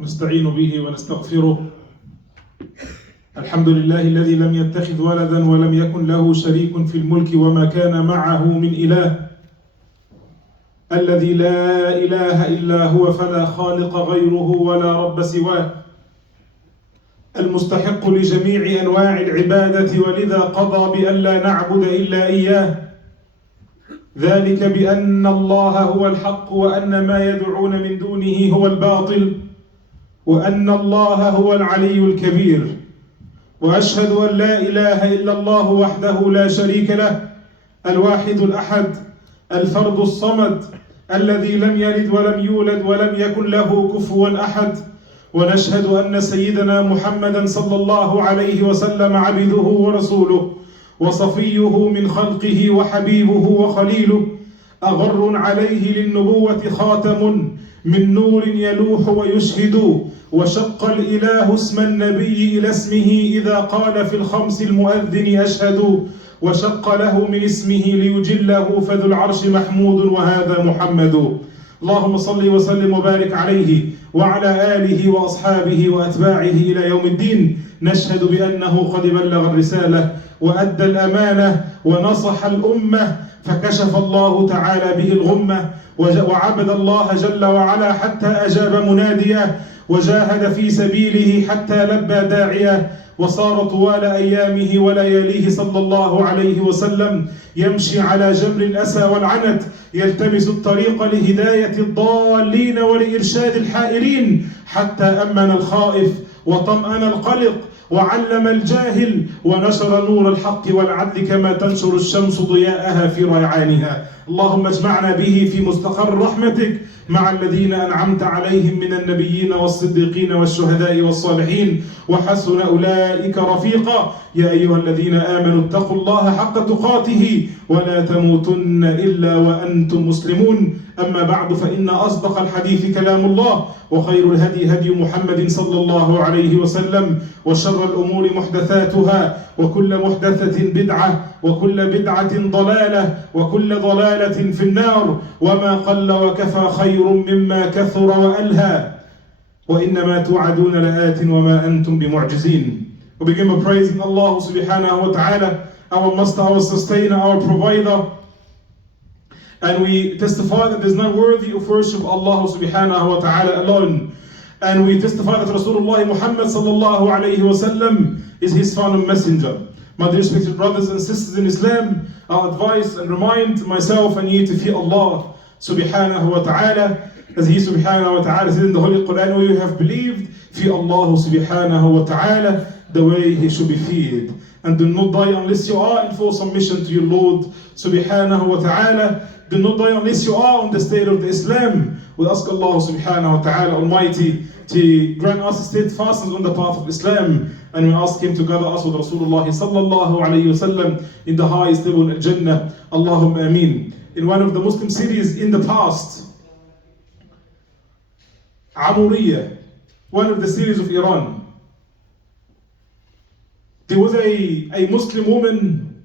ونستعين به ونستغفره. الحمد لله الذي لم يتخذ ولدا ولم يكن له شريك في الملك وما كان معه من إله، الذي لا إله إلا هو فلا خالق غيره ولا رب سواه، المستحق لجميع أنواع العبادة، ولذا قضى بأن لا نعبد إلا إياه، ذلك بأن الله هو الحق وأن ما يدعون من دونه هو الباطل، وأن الله هو العلي الكبير. وأشهد أن لا إله إلا الله وحده لا شريك له، الواحد الأحد الفرد الصمد، الذي لم يلد ولم يولد ولم يكن له كفوا أحد. ونشهد أن سيدنا محمدا صلى الله عليه وسلم عبده ورسوله وصفيه من خلقه وحبيبه وخليله، أغر عليه للنبوة خاتم من نور يلوح ويشهد، وشق الإله اسم النبي إلى اسمه إذا قال في الخمس المؤذن أشهد، وشق له من اسمه ليجله فذو العرش محمود وهذا محمد. اللهم صل وسلم وبارك عليه وعلى آله وأصحابه وأتباعه إلى يوم الدين. نشهد بأنه قد بلغ الرسالة وأدى الأمانة ونصح الأمة، فكشف الله تعالى به الغمة، وعبد الله جل وعلا حتى أجاب مناديه، وجاهد في سبيله حتى لبى داعيه، وصار طوال أيامه ولياليه صلى الله عليه وسلم يمشي على جمر الأسى والعنت، يلتمس الطريق لهداية الضالين ولإرشاد الحائرين، حتى أمن الخائف وطمأن القلق وعلم الجاهل، ونشر نور الحق والعدل كما تنشر الشمس ضياءها في ريعانها. اللهم اجمعنا به في مستقر رحمتك مع الذين أنعمت عليهم من النبيين والصديقين والشهداء والصالحين، وحسن أولئك رفيقا. يا أيها الذين آمنوا اتقوا الله حق تقاته ولا تموتن إلا وأنتم مسلمون. أما بعد، فإن أصدق الحديث كلام الله، وخير الهدي هدي محمد صلى الله عليه وسلم، وشر الأمور محدثاتها، وكل محدثة بدعة، وكل بدعة ضلالة، وكل ضلالة في النار. وما قل وكفى خير مما كثر وألهى، وإنما توعدون لآت وما أنتم بمعجزين. We begin by praising Allah subhanahu wa ta'ala, our master, our sustainer, our provider. And we testify that there is none worthy of worship Allah subhanahu wa ta'ala alone. And we testify that Rasulullah Muhammad sallallahu alayhi wa sallam is his final messenger. My dear respected brothers and sisters in Islam, I advise and remind myself and you to fear Allah subhanahu wa ta'ala, as He subhanahu wa ta'ala said in the Holy Quran, "O you have believed, fear Allah subhanahu wa ta'ala the way He should be feared, and do not die unless you are in full submission to your Lord subhanahu wa ta'ala. Do not die unless you are on the state of the Islam." We ask Allah subhanahu wa ta'ala Almighty to grant us steadfastness on the path of Islam, and we ask Him to gather us with Rasulullah sallallahu alayhi wa sallam in the highest level in Jannah. Allahumma ameen. In one of the Muslim cities in the past, Amira, one of the cities of Iran, there was a Muslim woman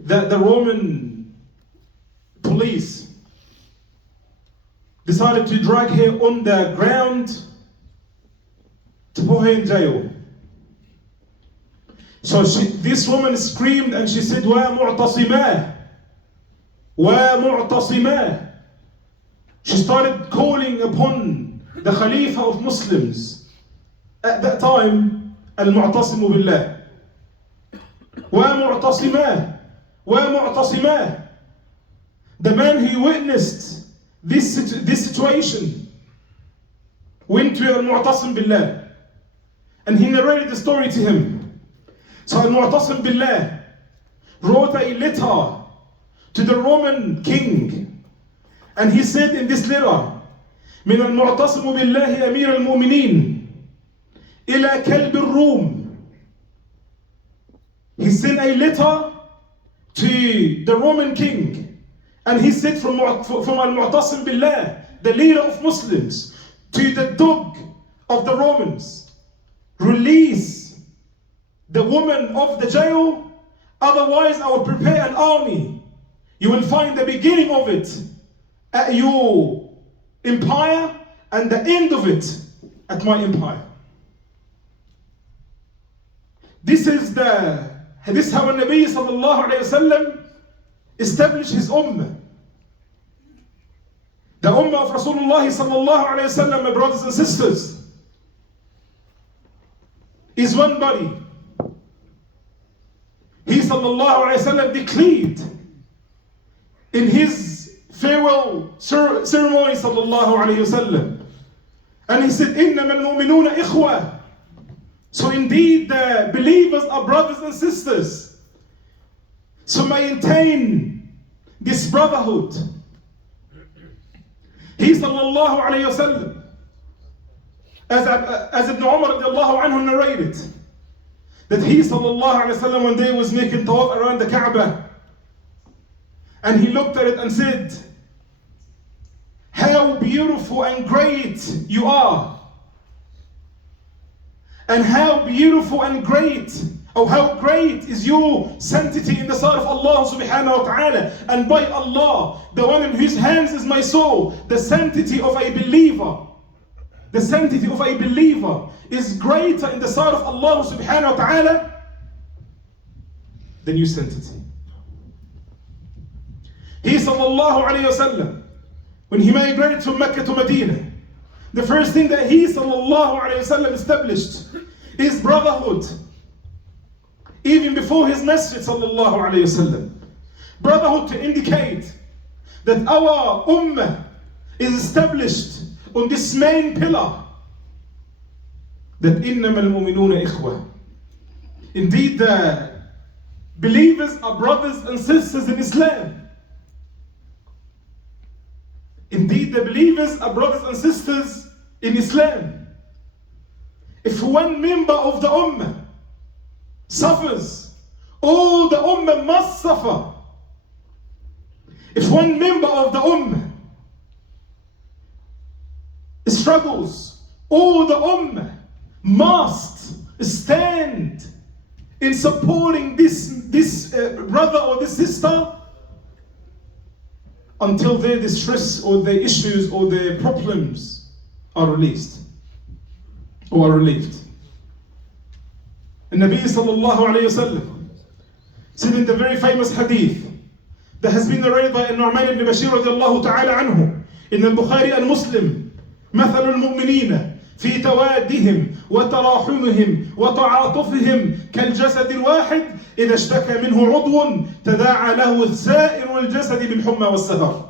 that the Roman police decided to drag her on the ground to put her in jail. So this woman screamed and she said, "Wa mu'tasimah, wa mu'tasimah." She started calling upon the Khalifa of Muslims at that time, al-mu'tasimu billah. Wa mu'tasimah, wa mu'tasimah. The man who witnessed this situation went to al-mu'tasim billah and he narrated the story to him. So al-mu'tasim billah wrote a letter to the Roman king, and he said in this letter, "من المعتصم بالله أمير المؤمنين إلى كلب الروم." He sent a letter to the Roman king, and he said from al-Mu'tasim Billah, the leader of Muslims, to the dog of the Romans, "Release the woman of the jail, otherwise I will prepare an army. You will find the beginning of it at your empire and the end of it at my empire. This is how Nabi sallallahu alayhi wasallam established his ummah. The ummah of Rasulullah sallallahu alayhi wasallam, my brothers and sisters, is one body. He sallallahu alayhi wasallam declared in his farewell ceremony sallallahu alayhi wasallam, and he said, إِنَّمَا الْمُؤْمِنُونَ إِخْوَةً. So indeed the believers are brothers and sisters. So maintain this brotherhood. He sallallahu alayhi wasallam, as Ibn Umar radiallahu anhu narrated, that he sallallahu alayhi wasallam one day was making tawaf around the Kaaba, and he looked at it and said, how beautiful and great you are, and how beautiful and great, or how great is your sanctity in the sight of Allah subhanahu wa ta'ala. And by Allah, the one in whose hands is my soul, the sanctity of a believer, the sanctity of a believer is greater in the sight of Allah subhanahu wa ta'ala than your sanctity. He sallallahu alayhi wa sallam, when he migrated from Mecca to Medina, the first thing that he sallallahu alayhi wa sallam established is brotherhood. Even before his masjid sallallahu alayhi wa sallam. Brotherhood to indicate that our ummah is established on this main pillar, that إِنَّمَا الْمُؤْمِنُونَ إِخْوَةً. Indeed, the believers are brothers and sisters in Islam. Indeed, the believers are brothers and sisters in Islam. If one member of the ummah suffers, all the ummah must suffer. If one member of the ummah struggles, all the ummah must stand in supporting this brother or this sister until their distress or their issues or their problems are released or are relieved. And Nabi sallallahu alayhi wa sallam said in the very famous hadith that has been narrated by Nu'man ibn Bashir radiallahu ta'ala anhu in al-Bukhari and Muslim, مثل المؤمنين في توادهم وتراحمهم وتعاطفهم كالجسد الواحد إذا اشتكى منه عضو تداعى له سائر الجسد بالحمى والسهر.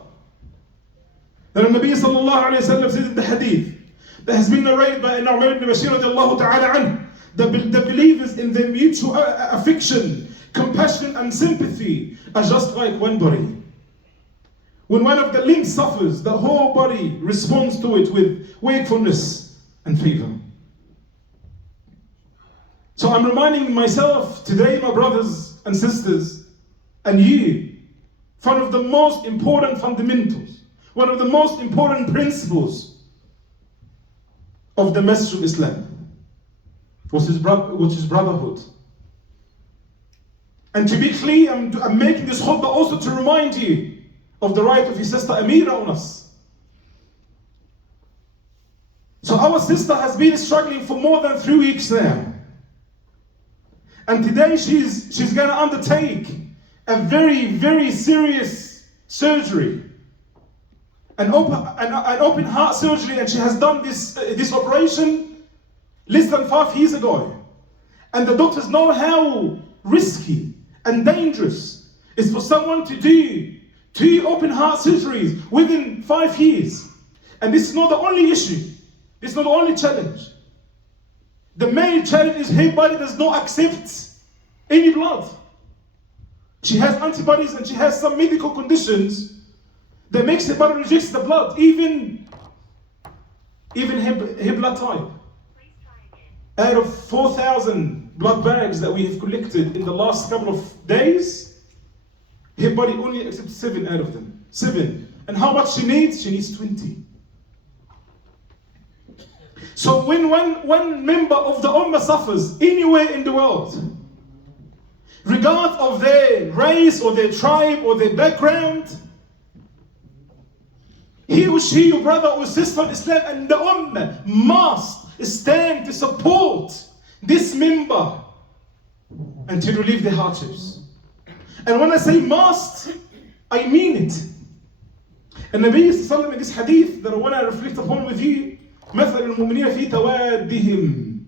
Then Nabi sallallahu alayhi wa sallam said in the hadith that has been narrated by Nu'man ibn Bashir radiallahu ta'ala anhu, the believers in their mutual affection, compassion and sympathy are just like one body. When one of the limbs suffers, the whole body responds to it with wakefulness and fever. So I'm reminding myself today, my brothers and sisters, and you, one of the most important fundamentals, one of the most important principles of the message of Islam, which is brotherhood. And to be clear, I'm making this khutbah also to remind you of the right of your sister Amira on us. So our sister has been struggling for more than 3 weeks now. And today she's going to undertake a very, very serious surgery. An open heart surgery, and she has done this operation less than 5 years ago. And the doctors know how risky and dangerous it is for someone to do 2 open heart surgeries within 5 years. And this is not the only issue. This is not the only challenge. The main challenge is her body does not accept any blood. She has antibodies and she has some medical conditions that makes her body rejects the blood, even her blood type. Out of 4,000 blood bags that we have collected in the last couple of days, her body only accepts 7 out of them. 7. And how much she needs? She needs 20. So when one member of the Ummah suffers anywhere in the world, regardless of their race or their tribe or their background, he or she, your brother or sister in Islam, and the Ummah must stand to support this member and to relieve their hardships. And when I say must, I mean it. And Nabi sallallahu alayhi in this hadith that I want to reflect upon with you, مثل المؤمنين في توادهم.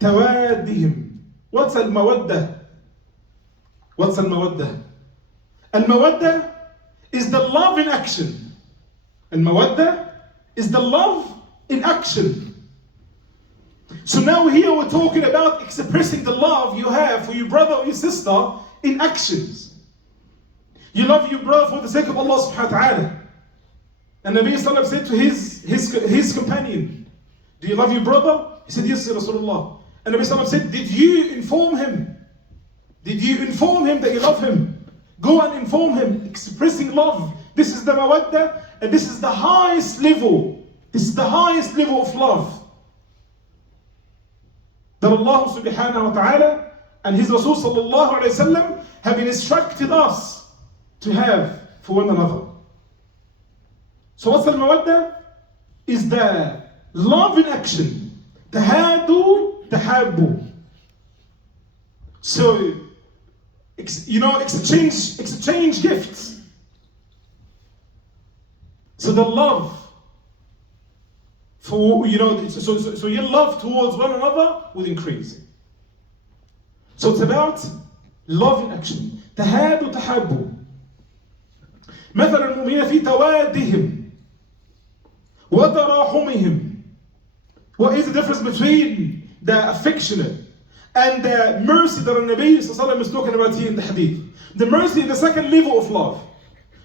توادهم. What's المودة? What's المودة? المودة is the love in action. المودة is the love in action. So now here we're talking about expressing the love you have for your brother or your sister in actions. You love your brother for the sake of Allah subhanahu wa ta'ala. And Nabi sallallahu alayhi said to his companion, do you love your brother? He said, yes, Rasulullah. And Nabi sallallahu alayhi said, did you inform him? Did you inform him that you love him? Go and inform him, expressing love. This is the mawadda, and this is the highest level. This is the highest level of love that Allah subhanahu wa ta'ala and His Rasul sallallahu alayhi wasallam have instructed us to have for one another. So what's al-mawadda? Is the love in action. Tahadu, tahabbu. So, exchange gifts. So the love for, so your love towards one another will increase. So it's about love in action. Tahadu, tahabbu. مثل المؤمنين في توادهم وتراحمهم. What is the difference between the affectionate and the mercy that the Nabi sallallahu alaihi wasallam is talking about here in the hadith? The mercy is the second level of love.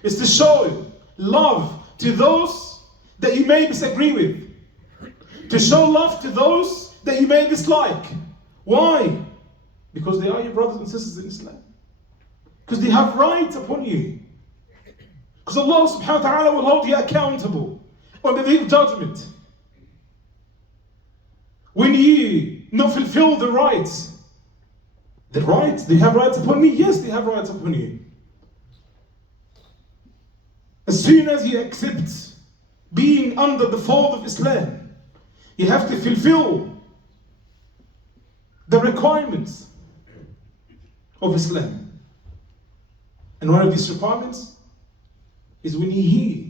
Is to show love to those that you may disagree with. To show love to those that you may dislike. Why? Because they are your brothers and sisters in Islam. Because they have rights upon you. Because Allah subhanahu wa ta'ala will hold you accountable on the day of judgment. When you not fulfill the rights, they have rights upon me? Yes, they have rights upon you. As soon as you accept being under the fold of Islam, you have to fulfill the requirements of Islam. And one of these requirements is when you hear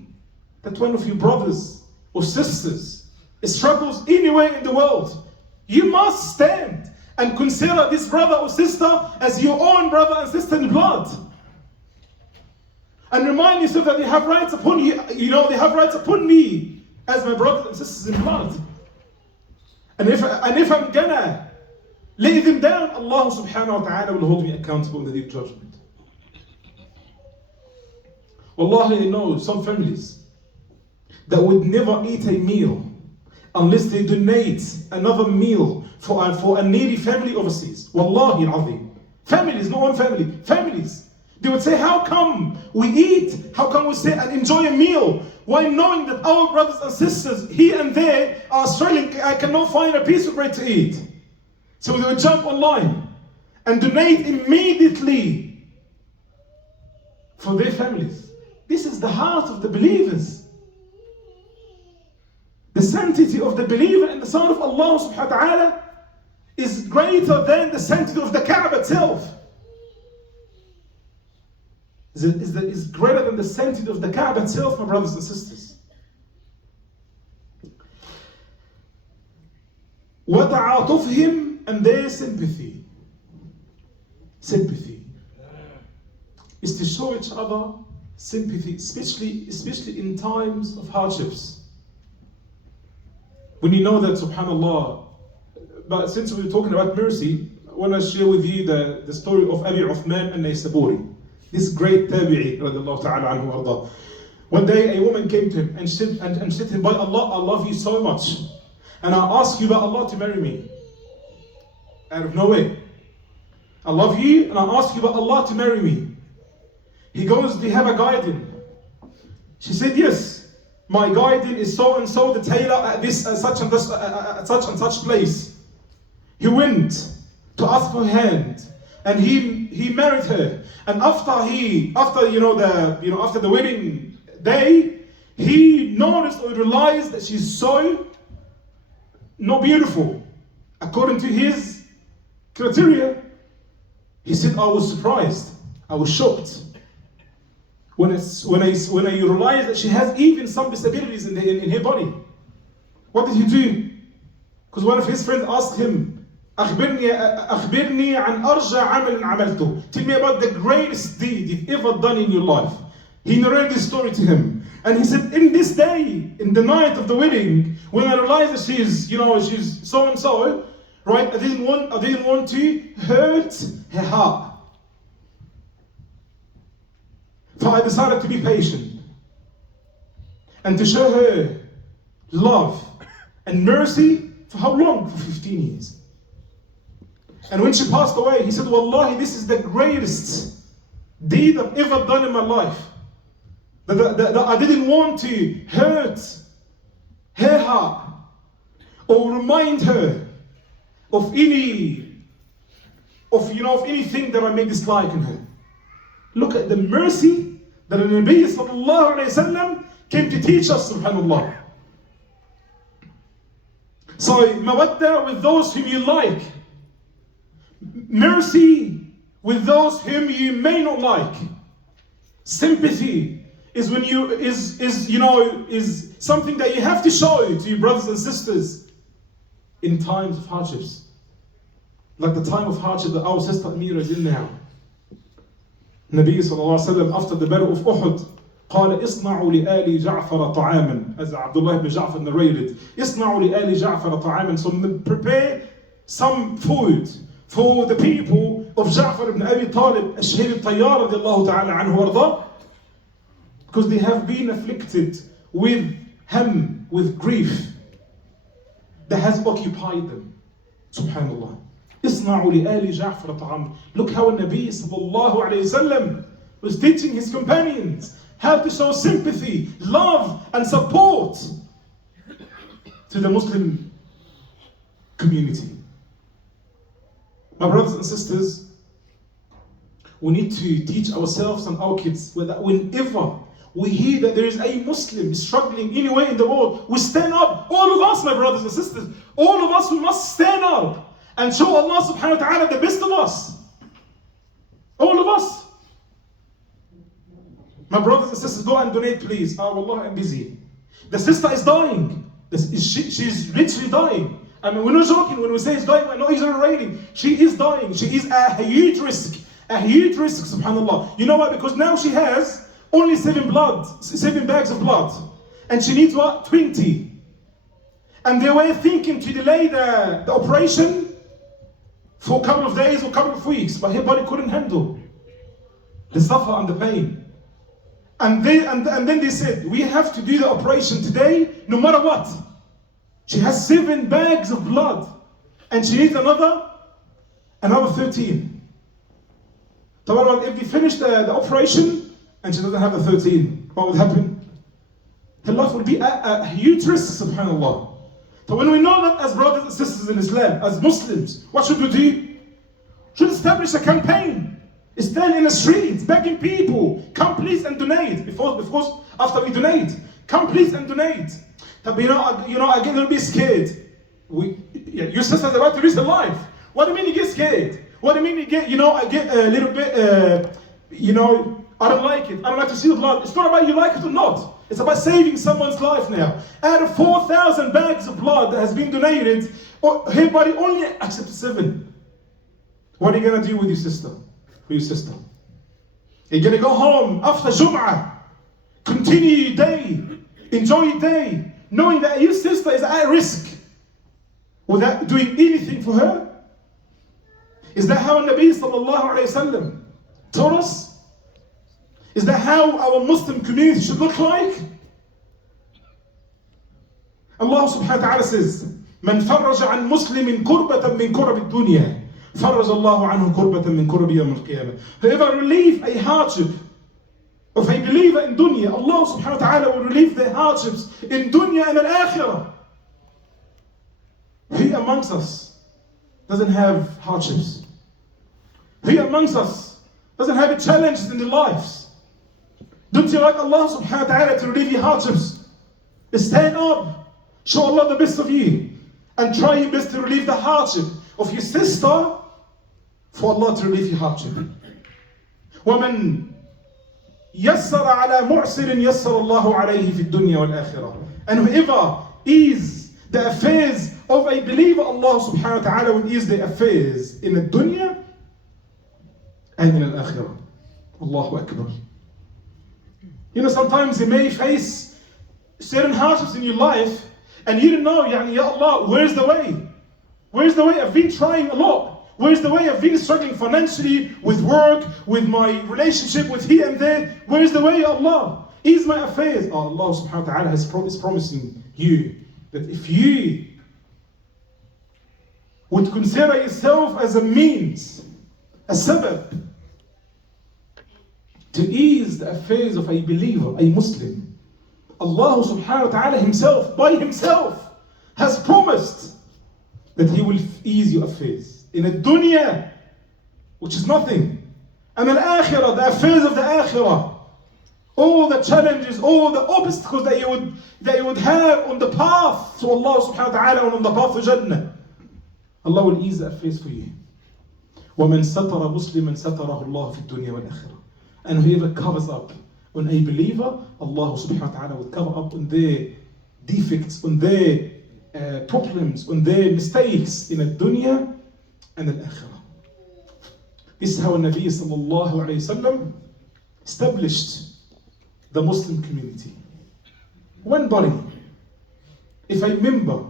that one of your brothers or sisters struggles anywhere in the world, you must stand and consider this brother or sister as your own brother and sister in blood. And remind yourself that they have rights upon you, they have rights upon me as my brothers and sisters in blood. And if I'm gonna lay them down, Allah subhanahu wa ta'ala will hold me accountable in the day of judgment. Wallahi, I know some families that would never eat a meal unless they donate another meal for a needy family overseas. Wallahi al-azim. Families, not one family, families. They would say, how come we eat? How come we sit and enjoy a meal while knowing that our brothers and sisters here and there are struggling? I cannot find a piece of bread to eat. So they would jump online and donate immediately for their families. This is the heart of the believers. The sanctity of the believer in the sight of Allah subhanahu wa ta'ala is greater than the sanctity of the Kaaba itself. Is greater than the sanctity of the Kaaba itself, my brothers and sisters. وَتَعَاطُفِهِمْ, and their sympathy. Sympathy is to show each other sympathy, especially in times of hardships. When you know that, subhanAllah, but since we're talking about mercy, I want to share with you the story of Abi Uthman al-Naysaburi. This great tabi'i, radiallahu ta'ala anhu arda. One day a woman came to him and said to him, by Allah, I love you so much. And I ask you by Allah to marry me. Out of nowhere. I love you and I ask you by Allah to marry me. He goes, do you have a guardian? She said, yes. My guardian is so and so, the tailor at such and such place. He went to ask for her hand, and he married her. And after the wedding day, he noticed or realized that she's so not beautiful, according to his criteria. He said, I was surprised, I was shocked when I realized that she has even some disabilities in her body. What did he do? Because one of his friends asked him, أخبرني عن أرجى عمل عملته. Tell me about the greatest deed you've ever done in your life. He narrated this story to him. And he said, in this day, in the night of the wedding, when I realized that she's so and so, right? I didn't want to hurt her heart. So I decided to be patient and to show her love and mercy for how long? For 15 years. And when she passed away, he said, Wallahi, this is the greatest deed I've ever done in my life. That I didn't want to hurt her heart or remind her of anything that I may dislike in her. Look at the mercy that the Nabi sallallahu alayhi wasallam came to teach us, subhanallah. So, mawadda with those whom you like, mercy with those whom you may not like. Sympathy is something that you have to show to your brothers and sisters in times of hardships. Like the time of hardship that our sister Amira is in now. Nabi sallallahu alayhi wa sallam, after the battle of Uhud, قال اصنعوا لآل جعفر طعاما, as Abdullah ibn Ja'far narrated, اصنعوا لآل جعفر طعاما, so prepare some food for the people of Ja'far ibn Abi Talib, الشهيد الطيار رضي الله تعالى عنه وارضاه, because they have been afflicted with ham, with grief that has occupied them. Subhanallah. اصنعوا لآل جعفر طعاما. Look how Nabi sallallahu alayhi wasallam was teaching his companions how to show sympathy, love, and support to the Muslim community. My brothers and sisters, we need to teach ourselves and our kids that whenever we hear that there is a Muslim struggling anywhere in the world, we stand up. All of us, my brothers and sisters, all of us, we must stand up and show Allah subhanahu wa ta'ala the best of us. All of us. My brothers and sisters, go and donate, please. Oh, Allah, I'm busy. The sister is dying. She's literally dying. I mean, we're not joking when we say she's dying, we're not exaggerating. She is dying. She is a huge risk. A huge risk, subhanAllah. You know why? Because now she has only 7 bags of blood. And she needs what? 20. And they were thinking to delay the operation for a couple of days or a couple of weeks, but her body couldn't handle the suffer and the pain. And then they said, we have to do the operation today, no matter what. She has 7 bags of blood, and she needs another 13. So if we finish the operation, and she doesn't have the 13, what would happen? Her life would be a huge risk, subhanAllah. So when we know that as brothers and sisters in Islam, as Muslims, what should we do? Should establish a campaign. Stand in the streets, begging people, come please and donate. Before, after we donate, come please and donate. But again, a little bit scared. Your sister's about to risk her life. What do you mean you get scared? What do you mean you get, I get a little bit, I don't like it. I don't like to see the blood. It's not about you like it or not. It's about saving someone's life now. Out of 4,000 bags of blood that has been donated, her body only accepts 7. What are you going to do with your sister? For your sister? You're going to go home after Jum'ah, continue your day, enjoy your day, knowing that your sister is at risk without doing anything for her? Is that how Nabi sallallahu alayhi wasallam taught us? Is that how our Muslim community should look like? Allah subhanahu wa ta'ala says, من فرج عن مسلم كربة من كرب الدنيا فرج الله عنه كربة من كرب يوم القيامة. Whoever relieve a hardship of a believer in dunya, Allah subhanahu wa ta'ala will relieve their hardships in dunya and al-akhirah. Who amongst us doesn't have hardships? Who amongst us doesn't have challenges in their lives? Don't you like Allah subhanahu wa ta'ala to relieve your hardships? Stand up, show Allah the best of you, and try your best to relieve the hardship of your sister for Allah to relieve your hardship. وَمَنْ يَسَّرَ عَلَى مُعْسِرٍ يَسَّرَ اللَّهُ عَلَيْهِ فِي الدُّنْيَا وَالْآخِرَةِ. And whoever ease the affairs of a believer, Allah subhanahu wa ta'ala will ease the affairs in the dunya and in al-akhirah. Allahu Akbar. You know, sometimes you may face certain hardships in your life and you don't know, Ya Allah, where's the way? Where's the way? I've been trying a lot. Where's the way? I've been struggling financially, with work, with my relationship, with here and there. Where's the way, Ya Allah? Ease my affairs. Oh, Allah subhanahu wa ta'ala is promising you that if you would consider yourself as a means, a sabab, to ease the affairs of a believer, a Muslim, Allah subhanahu wa ta'ala himself, by himself, has promised that he will ease your affairs. In a dunya, which is nothing, and in akhirah, the affairs of the akhirah, all the challenges, all the obstacles that you would have on the path to Allah subhanahu wa ta'ala and on the path to Jannah, Allah will ease the affairs for you. وَمَنْ سَتَرَ مُسْلِمًا سَتَرَهُ اللَّهُ فِي الدُّنْيَا وَالْآخِرَةِ. And whoever covers up on a believer, Allah subhanahu wa ta'ala will cover up on their defects, on their problems, on their mistakes in the dunya and the akhirah. This is how Nabi sallallahu alayhi wa sallam established the Muslim community. One body. If a member,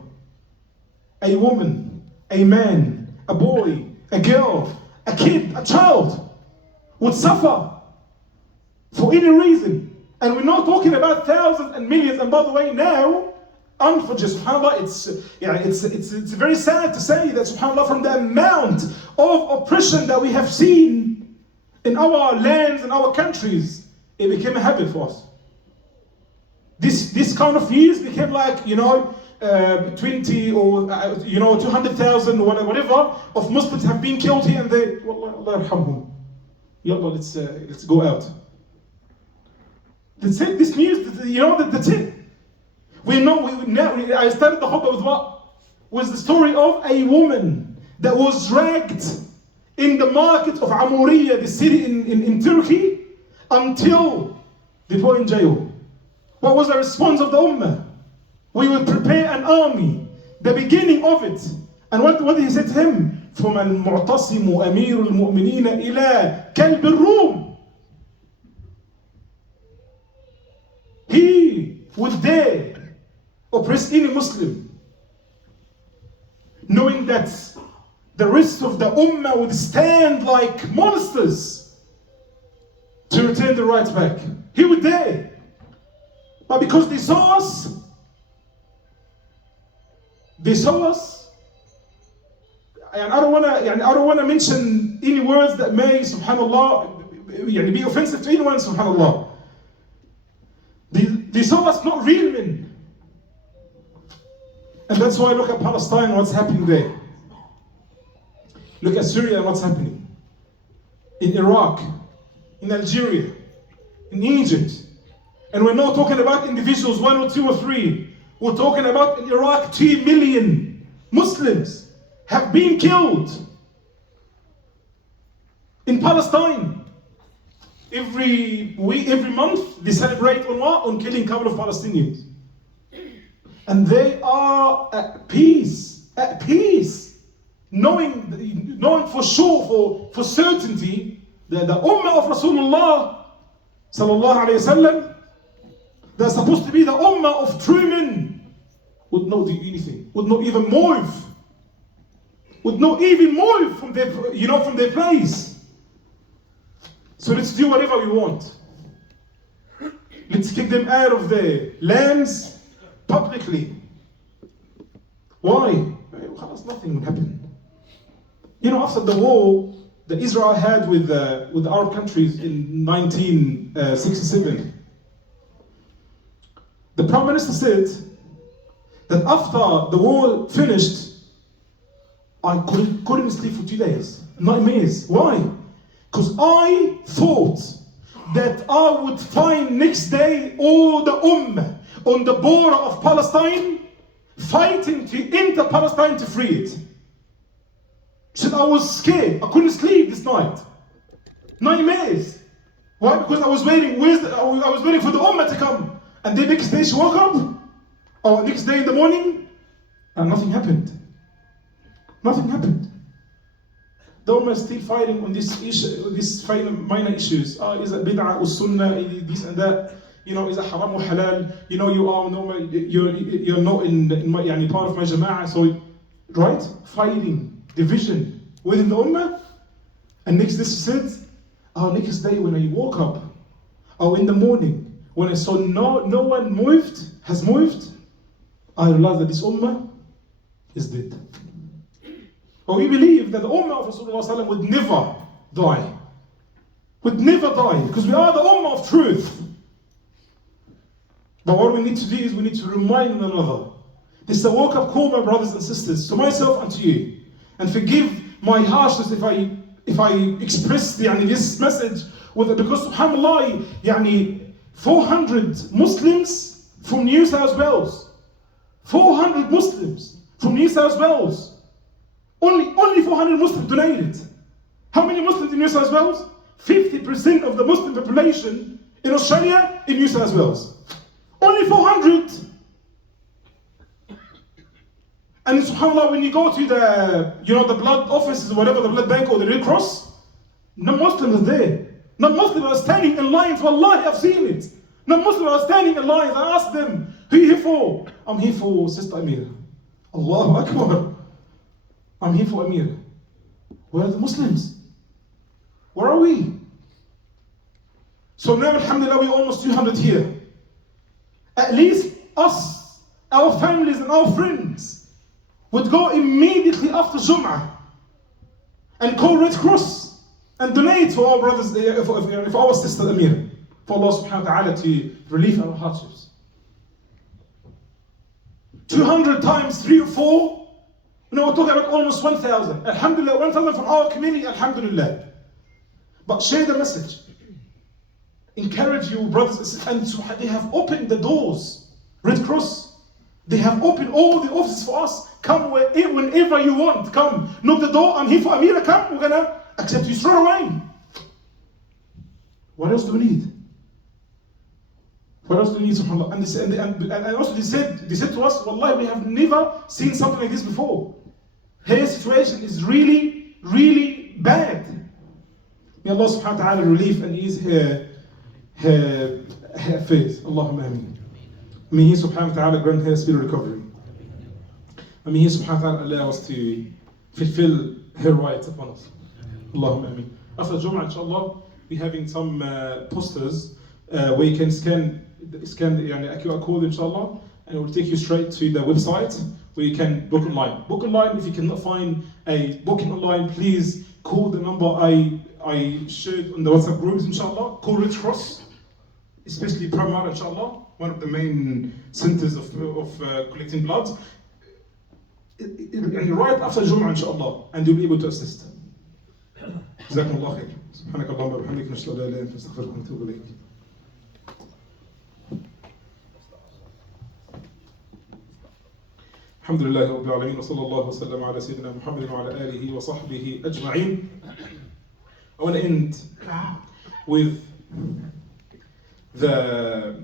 a woman, a man, a boy, a girl, a kid, a child would suffer for any reason, and we're not talking about thousands and millions, and by the way now, unfortunately, subhanAllah, it's very sad to say that subhanAllah, from the amount of oppression that we have seen in our lands and our countries, it became a habit for us. This kind of years became like, 20 or 200,000 or whatever of Muslims have been killed here and there. Wallah, Allah yarhamhum. Yallah, let's go out. That's it. This news, that's it. I started the khutbah with what? Was the story of a woman that was dragged in the market of Amira, the city in Turkey, until they put in jail. What was the response of the Ummah? We would prepare an army, the beginning of it. And what did he say to him? فَمَا الْمُعْتَصِمُ أَمِيرُ الْمُؤْمِنِينَ إِلَى كَلْبِ الرُّومِ. He would dare oppress any Muslim, knowing that the rest of the Ummah would stand like monsters to return the rights back. He would dare. But because they saw us, and I don't want to mention any words that may, subhanallah, be offensive to anyone, subhanallah. They saw us not real men. And that's why look at Palestine and what's happening there. Look at Syria and what's happening. In Iraq, in Algeria, in Egypt. And we're not talking about individuals, 1 or 2 or 3. We're talking about in Iraq, 2 million Muslims have been killed. In Palestine, every month they celebrate on what? On killing a couple of Palestinians. And they are at peace, knowing for sure, for certainty, that the Ummah of Rasulullah sallallahu alayhi wasallam, that's supposed to be the Ummah of true men, would not do anything, would not even move from their place. So let's do whatever we want. Let's kick them out of their lands publicly. Why? Nothing would happen. After the war that Israel had with the Arab countries in 1967, the Prime Minister said that after the war finished, I couldn't sleep for 2 days, nightmares. Why? Because I thought that I would find next day all the Ummah on the border of Palestine fighting to enter Palestine to free it. She said, I was scared. I couldn't sleep this night. Nightmares. Why? Because I was waiting. I was waiting for the Ummah to come. And the next day she woke up. Or next day in the morning. And nothing happened. Nothing happened. The Ummah is still fighting on this issue, these minor issues. Is it bid'ah or sunnah, this and that? You know, is it haram or halal? You know, you're not in my, part of my jama'ah. So, right? Fighting, division within the Ummah. And next day she said, next day when I woke up, or in the morning, when I saw no one has moved, I realized that this Ummah is dead. But we believe that the Ummah of Rasulullah would never die. Would never die, because we are the Ummah of truth. But what we need to do is we need to remind one another. This is a wake-up call, my brothers and sisters, to myself and to you. And forgive my harshness if I express this message because subhanAllah, 400 Muslims from New South Wales. 400 Muslims from New South Wales. Only 400 Muslims donated. How many Muslims in New South Wales? 50% of the Muslim population in Australia in New South Wales. Only 400. And subhanAllah, when you go to the blood offices or whatever, the blood bank or the Red Cross, non-Muslims are there. Non-Muslims are standing in lines. Wallahi, I've seen it. Non-Muslims are standing in lines. I ask them, who are you here for? I'm here for Sister Amira. Allahu Akbar. I'm here for Amira. Where are the Muslims? Where are we? So now, alhamdulillah, we're almost 200 here. At least us, our families and our friends would go immediately after Jum'ah and call Red Cross and donate for our brothers, for our sister Amira, for Allah subhanahu wa ta'ala to relieve our hardships. 200 times 3 or 4, we're talking about almost 1,000. Alhamdulillah, 1,000 from our community, alhamdulillah. But share the message. Encourage your brothers and sisters, and they have opened the doors. Red Cross, they have opened all the offices for us. Come whenever you want. Come, knock the door. I'm here for Amira. Come, we're gonna accept you straight away. What else do we need? What else do we need, subhanAllah? And also they said to us, wallahi, we have never seen something like this before. Her situation is really, really bad. May Allah subhanahu wa ta'ala relieve and ease her faith. Allahumma ameen. May He subhanahu wa ta'ala grant her speedy recovery. And may He subhanahu wa ta'ala allow us to fulfill her rights upon us. Allahumma ameen. After Jum'ah, inshallah, we're having some posters where you can scan the QR code, inshallah, and it will take you straight to the website where you can book online. Book online. If you cannot find a booking online, please call the number I shared on the WhatsApp groups, inshallah. Call Red Cross, especially Pramar, inshallah, one of the main centers of collecting blood. And right after Jum'ah, inshallah, and you'll be able to assist. جزاكم الله خير. سبحانك اللهم وبحمدك نشهد ان لا اله الا انت نستغفرك ونتوب اليك. الحمد لله رب العالمين وصلى الله وسلم على سيدنا محمد وعلى آله وصحبه أجمعين. I want to end with the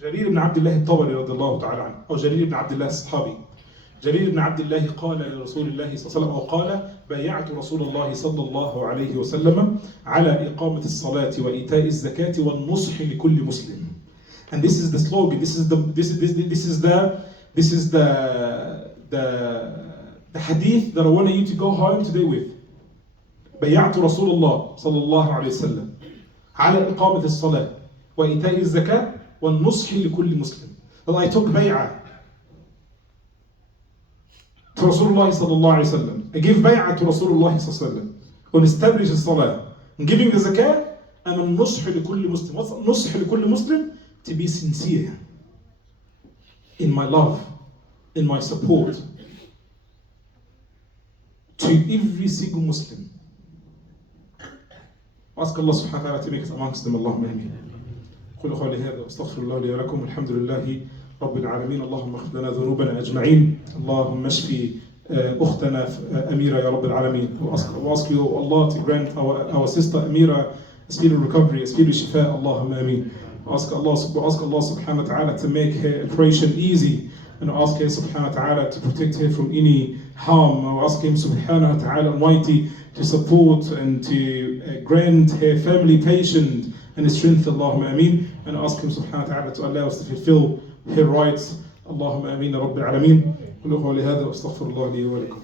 جرير بن عبد الله الطبري رضي الله تعالى عنه، أو جرير بن عبد الله الصحابي. جرير بن عبد الله قال لرسول الله صلى الله عليه وسلم، أو قال: بايعت رسول الله صلى الله عليه وسلم على إقامة الصلاة وإيتاء الزكاة والنصح لكل مسلم. And this is the slogan. This is the hadith that I want you to go home today with. بايعت رسول الله صلى الله عليه وسلم على إقامة الصلاة وإيتاء الزكاة والنصح لكل مسلم. That I took bay'ah to Rasulullah sallallahu alayhi wa sallam. I give bay'ah to Rasulullah sallallahu alayhi wa sallam on establishing salah, on giving the zakah, and on nusх لكل مسلم. What's nusх لكل Muslim? To be sincere in my love, in my support to every single Muslim. Ask Allah subhanahu wa ta'ala to make us amongst them. Allahumma ameen. قولوا قولي هذا واستغفر الله لي ولكم. الحمد لله رب العالمين. اللهم اغفر لنا ذنوبنا أجمعين. اللهم اشفي أختنا Amira يا رب العالمين. We ask you, Allah, to grant our sister Amira a speedy recovery, a speedy shifa. Allahumma ameen. We ask Allah subhanahu wa ta'ala to make her operation easy, and ask her subhanahu wa ta'ala to protect her from any harm. We ask him subhanahu wa ta'ala Almighty to support and to grant her family patience and strength. Allahumma ameen. And ask him subhanahu wa ta'ala to allow us to fulfill her rights. اللهم امين رب العالمين. قولوا قولي هذا واستغفر الله لي ولكم.